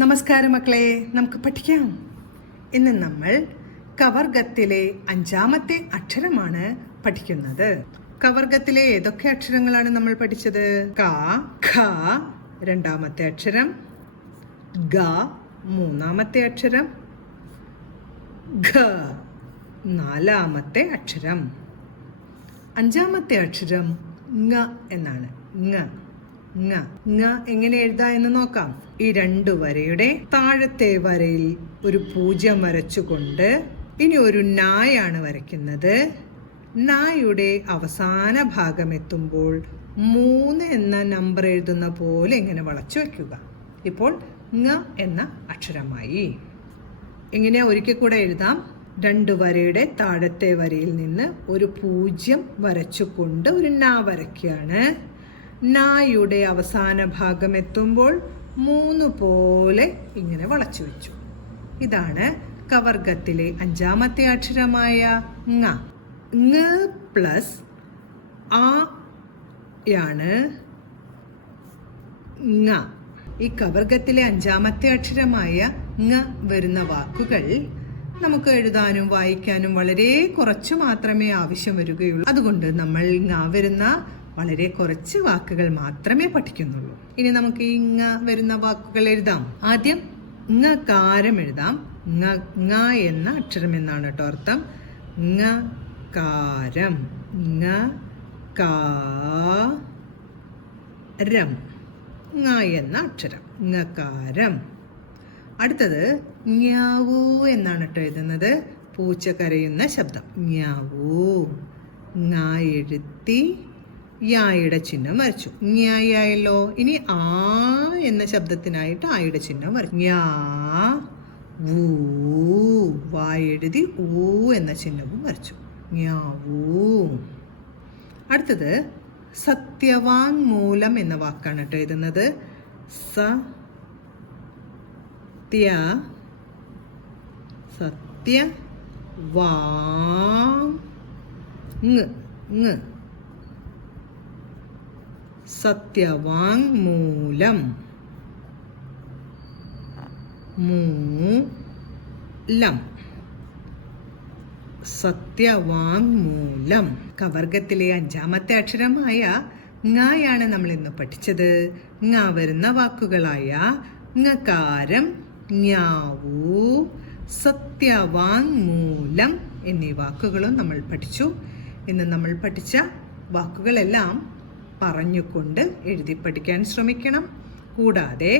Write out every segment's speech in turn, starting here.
നമസ്കാരം മക്കളെ, നമുക്ക് പഠിക്കാം. ഇന്ന് നമ്മൾ കവർഗത്തിലെ 5ാമത്തെ അക്ഷരമാണ് പഠിക്കുന്നത്. കവർഗത്തിലെ ഏതൊക്കെ അക്ഷരങ്ങളാണ് നമ്മൾ പഠിച്ചത്? ക, ഖ 2ാമത്തെ അക്ഷരം, ഗ 3ാമത്തെ അക്ഷരം, ഘ 4ാമത്തെ അക്ഷരം. 5ാമത്തെ അക്ഷരം ങ എന്നാണ്. ങ എങ്ങനെ എഴുതാ എന്ന് നോക്കാം. ഈ 2 വരയുടെ താഴത്തെ വരയിൽ ഒരു 0 വരച്ചുകൊണ്ട് ഇനി ഒരു നായാണ് വരയ്ക്കുന്നത്. നായുടെ അവസാന ഭാഗം എത്തുമ്പോൾ 3 എന്ന നമ്പർ എഴുതുന്ന പോലെ ഇങ്ങനെ വളച്ചു വയ്ക്കുക. ഇപ്പോൾ ങ എന്ന അക്ഷരമായി. എങ്ങനെയാ ഒരിക്കൽ കൂടെ എഴുതാം. 2 വരയുടെ താഴത്തെ വരയിൽ നിന്ന് ഒരു 0 വരച്ചുകൊണ്ട് ഒരു നാ വരയ്ക്കുകയാണ്. നായുടെ അവസാന ഭാഗം എത്തുമ്പോൾ 3 പോലെ ഇങ്ങനെ വളച്ചു വെച്ചു. ഇതാണ് കവർഗത്തിലെ 5ാമത്തെ അക്ഷരമായ ങ. ങ പ്ലസ് ആ യാണ് ങ. ഈ കവർഗത്തിലെ 5ാമത്തെ അക്ഷരമായ ങ വരുന്ന വാക്കുകൾ നമുക്ക് എഴുതാനും വായിക്കാനും വളരെ കുറച്ച് മാത്രമേ ആവശ്യം വരികയുള്ളൂ. അതുകൊണ്ട് നമ്മൾ ങ വരുന്ന വളരെ കുറച്ച് വാക്കുകൾ മാത്രമേ പഠിക്കുന്നുള്ളൂ. ഇനി നമുക്ക് ഈ ങ വരുന്ന വാക്കുകൾ എഴുതാം. ആദ്യം ങകാരം എഴുതാം. ങ എന്ന അക്ഷരം എന്നാണ് കേട്ടോ അർത്ഥം. ങകാരം, ങകാരം, ങ എന്ന അക്ഷരം, ങകാരം. അടുത്തത് ഞ്യാവൂ എന്നാണ് കേട്ടോ എഴുതുന്നത്. പൂച്ച കരയുന്ന ശബ്ദം, ഞ്യാവൂ. ങ എഴുത്തി യായുടെ ചിഹ്നം വരച്ചു. ന്യായല്ലോ. ഇനി ആ എന്ന ശബ്ദത്തിനായിട്ട് ആയുടെ ചിഹ്നം വരച്ചു. യാ വൂ. വാ എഴുതി ഊ എന്ന ചിഹ്നവും വരച്ചു. യാവൂ. അടുത്തത് സത്യവാങ്മൂലം എന്ന വാക്കാണ് കേട്ടോ എഴുതുന്നത്. സത്യ സത്യവാങ്മൂലം. മൂലം, സത്യവാങ്മൂലം. കവർഗത്തിലെ 5ാമത്തെ അക്ഷരമായ ങയാണ് നമ്മൾ ഇന്ന് പഠിച്ചത്. ങ വരുന്ന വാക്കുകളായ ങകാരം, ഞ്യാവൂ, സത്യവാങ്മൂലം എന്നീ വാക്കുകളും നമ്മൾ പഠിച്ചു. ഇന്ന് നമ്മൾ പഠിച്ച വാക്കുകളെല്ലാം പറഞ്ഞുകൊണ്ട് എഴുതി പഠിക്കാൻ ശ്രമിക്കണം. കൂടാതെ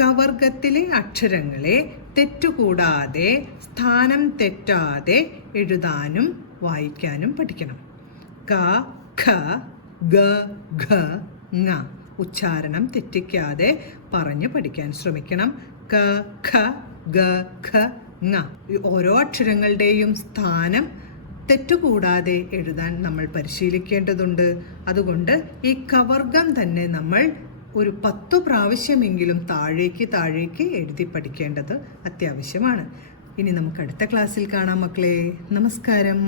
കവർഗത്തിലെ അക്ഷരങ്ങളെ തെറ്റുകൂടാതെ, സ്ഥാനം തെറ്റാതെ എഴുതാനും വായിക്കാനും പഠിക്കണം. ക, ഖ, ഗ, ഘ, ങ ഉച്ചാരണം തെറ്റിക്കാതെ പറഞ്ഞു പഠിക്കാൻ ശ്രമിക്കണം. ക, ഖ, ഗ, ഘ, ങ. ഓരോ അക്ഷരങ്ങളുടെയും സ്ഥാനം തെറ്റുകൂടാതെ എഴുതാൻ നമ്മൾ പരിശീലിക്കേണ്ടതുണ്ട്. അതുകൊണ്ട് ഈ കവർഗം തന്നെ നമ്മൾ ഒരു 10 പ്രാവശ്യമെങ്കിലും താഴേക്ക് എഴുതി പഠിക്കേണ്ടത് അത്യാവശ്യമാണ്. ഇനി നമുക്ക് അടുത്ത ക്ലാസ്സിൽ കാണാം മക്കളെ. നമസ്കാരം.